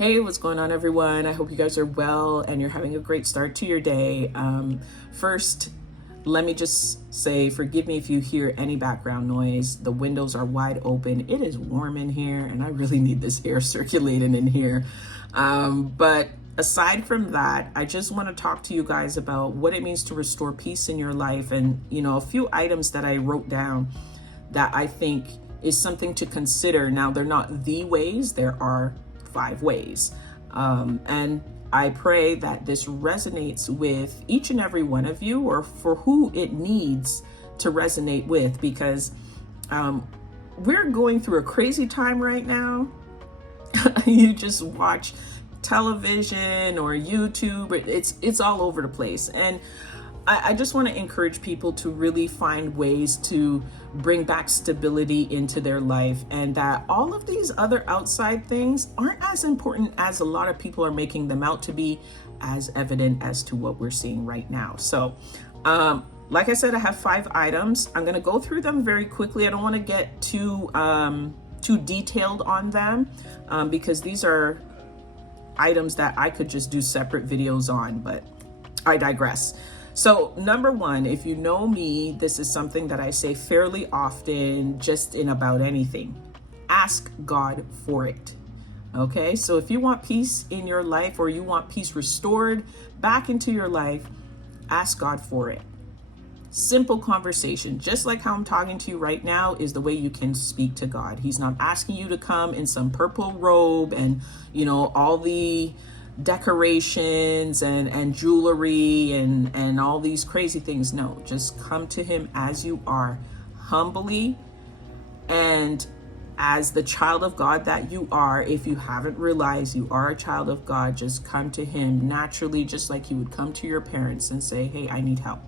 Hey, what's going on, everyone? I hope you guys are well and you're having a great start to your day. First, let me just say, forgive me if you hear any background noise. The windows are wide open. It is warm in here, and I really need this air circulating in here. But aside from that, I just want to talk to you guys about what it means to restore peace in your life, and a few items that I wrote down that I think is something to consider. Now, they're not the ways. There are 5 ways. And I pray that this resonates with each and every one of you, or for who it needs to resonate with, because we're going through a crazy time right now. You just watch television or YouTube, it's all over the place. And I just want to encourage people to really find ways to bring back stability into their life, and that all of these other outside things aren't as important as a lot of people are making them out to be, as evident as to what we're seeing right now. So, like I said, I have 5 items. I'm going to go through them very quickly. I don't want to get too detailed on them, because these are items that I could just do separate videos on, but I digress. So number 1, if you know me, this is something that I say fairly often, just in about anything. Ask God for it. Okay, so if you want peace in your life, or you want peace restored back into your life, ask God for it. Simple conversation, just like how I'm talking to you right now, is the way you can speak to God. He's not asking you to come in some purple robe and, all the decorations and jewelry and all these crazy things. No, just come to him as you are, humbly, and as the child of God that you are. If you haven't realized you are a child of God, just come to him naturally, just like you would come to your parents and say, hey, I need help.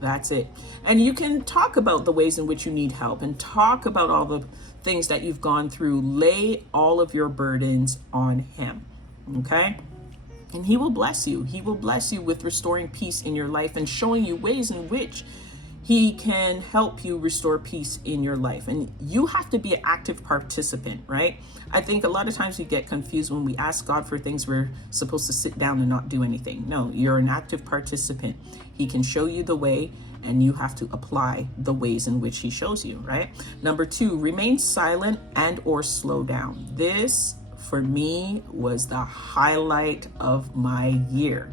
That's it. And you can talk about the ways in which you need help, and talk about all the things that you've gone through. Lay all of your burdens on him. Okay? And he will bless you. He will bless you with restoring peace in your life and showing you ways in which he can help you restore peace in your life. And you have to be an active participant, right? I think a lot of times we get confused when we ask God for things. We're supposed to sit down and not do anything. No, you're an active participant. He can show you the way, and you have to apply the ways in which he shows you, right? Number 2, remain silent and or slow down. This, for me, was the highlight of my year.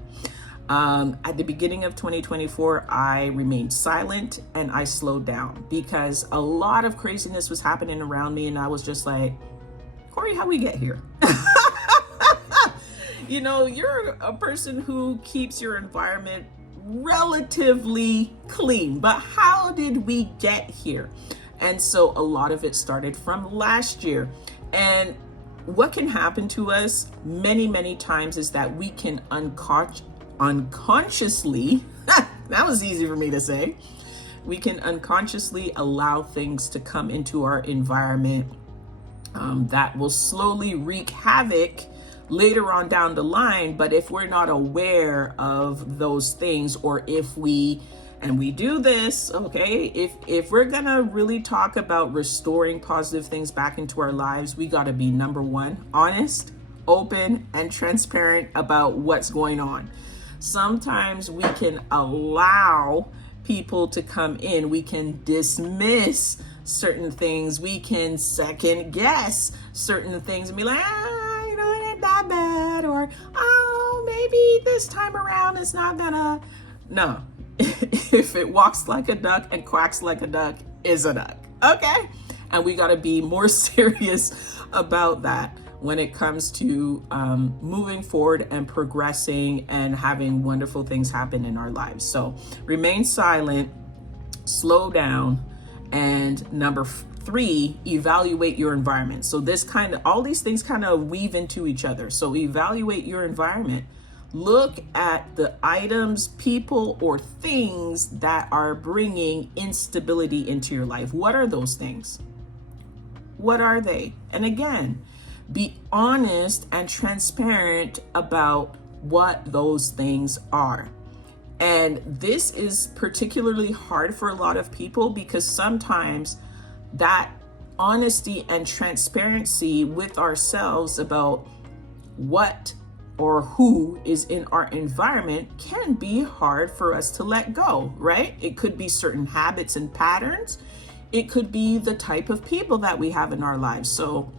At the beginning of 2024, I remained silent and I slowed down, because a lot of craziness was happening around me, and I was just like, Corey, how we get here? You're a person who keeps your environment relatively clean, but how did we get here? And so a lot of it started from last year. And what can happen to us many, many times is that we can unconsciously, that was easy for me to say, we can unconsciously allow things to come into our environment that will slowly wreak havoc later on down the line. But if we're not aware of those things, or if we do this, okay, if we're gonna really talk about restoring positive things back into our lives, we gotta be, number 1, honest, open, and transparent about what's going on. Sometimes we can allow people to come in. We can dismiss certain things. We can second guess certain things and be like, it ain't that bad. Or, maybe this time around it's not gonna. No, if it walks like a duck and quacks like a duck, is a duck. Okay? And we gotta be more serious about that when it comes to moving forward and progressing and having wonderful things happen in our lives. So remain silent, slow down, and number 3, evaluate your environment. So all these things kind of weave into each other. So evaluate your environment. Look at the items, people, or things that are bringing instability into your life. What are those things? What are they? And again, be honest and transparent about what those things are. And this is particularly hard for a lot of people, because sometimes that honesty and transparency with ourselves about what or who is in our environment can be hard for us to let go, right? It could be certain habits and patterns. It could be the type of people that we have in our lives. So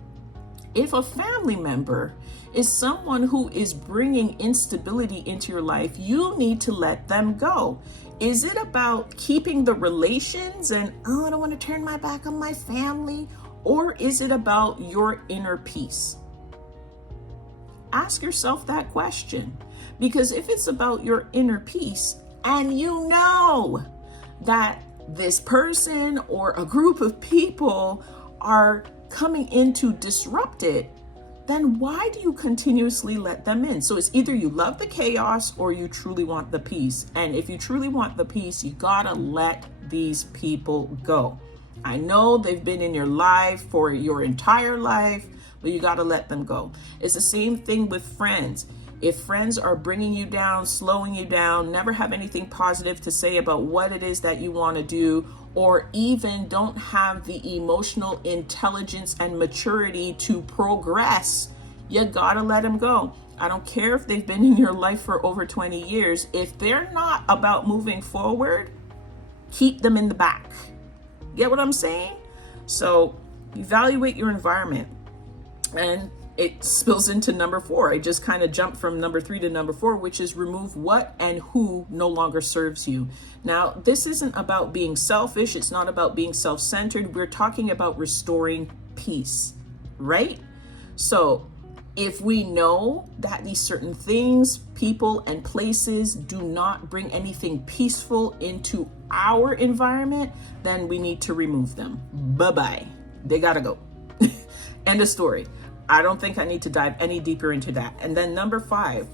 if a family member is someone who is bringing instability into your life, you need to let them go. Is it about keeping the relations and, oh, I don't want to turn my back on my family? Or is it about your inner peace? Ask yourself that question, because if it's about your inner peace and you know that this person or a group of people are coming in to disrupt it, then why do you continuously let them in? So it's either you love the chaos or you truly want the peace. And if you truly want the peace, you gotta let these people go. I know they've been in your life for your entire life, but you got to let them go. It's the same thing with friends. If friends are bringing you down, slowing you down, never have anything positive to say about what it is that you want to do, or even don't have the emotional intelligence and maturity to progress, you got to let them go. I don't care if they've been in your life for over 20 years. If they're not about moving forward, keep them in the back. Get what I'm saying? So evaluate your environment. And it spills into number 4. I just kind of jumped from number 3 to number 4, which is remove what and who no longer serves you. Now, this isn't about being selfish. It's not about being self-centered. We're talking about restoring peace, right? So if we know that these certain things, people, and places do not bring anything peaceful into our environment, then we need to remove them. Bye-bye. They gotta go. End of story. I don't think I need to dive any deeper into that. And then number 5,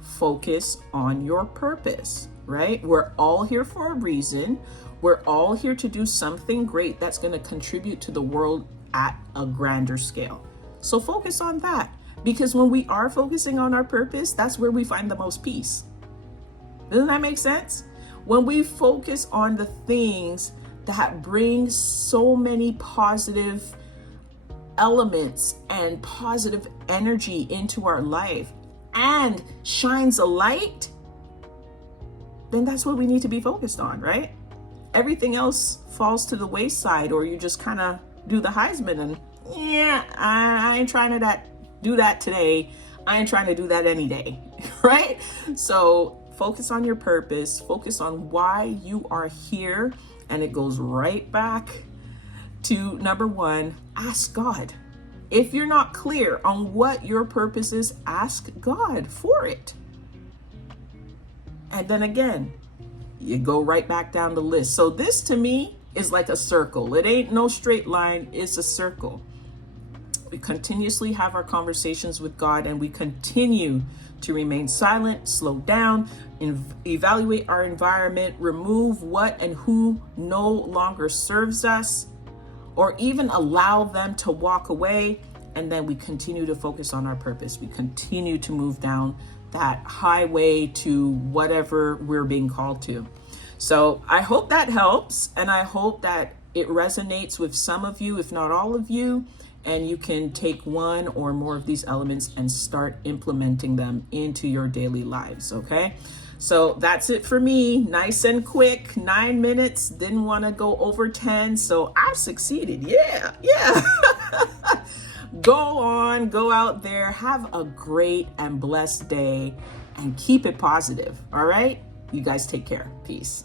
focus on your purpose, right? We're all here for a reason. We're all here to do something great that's going to contribute to the world at a grander scale. So focus on that, because when we are focusing on our purpose, that's where we find the most peace. Doesn't that make sense? When we focus on the things that bring so many positive elements and positive energy into our life and shines a light, then that's what we need to be focused on, right? Everything else falls to the wayside, or you just kind of do the Heisman and, yeah, I ain't trying to do that today. I ain't trying to do that any day, right? So focus on your purpose, focus on why you are here, and it goes right back to number 1, ask God. If you're not clear on what your purpose is, ask God for it. And then again, you go right back down the list. So this to me is like a circle. It ain't no straight line, it's a circle. We continuously have our conversations with God, and we continue to remain silent, slow down, evaluate our environment, remove what and who no longer serves us, or even allow them to walk away. And then we continue to focus on our purpose. We continue to move down that highway to whatever we're being called to. So I hope that helps. And I hope that it resonates with some of you, if not all of you, and you can take one or more of these elements and start implementing them into your daily lives. Okay. So that's it for me. Nice and quick, 9 minutes. Didn't want to go over 10. So I've succeeded. Yeah. Go on, go out there, have a great and blessed day, and keep it positive. All right. You guys take care. Peace.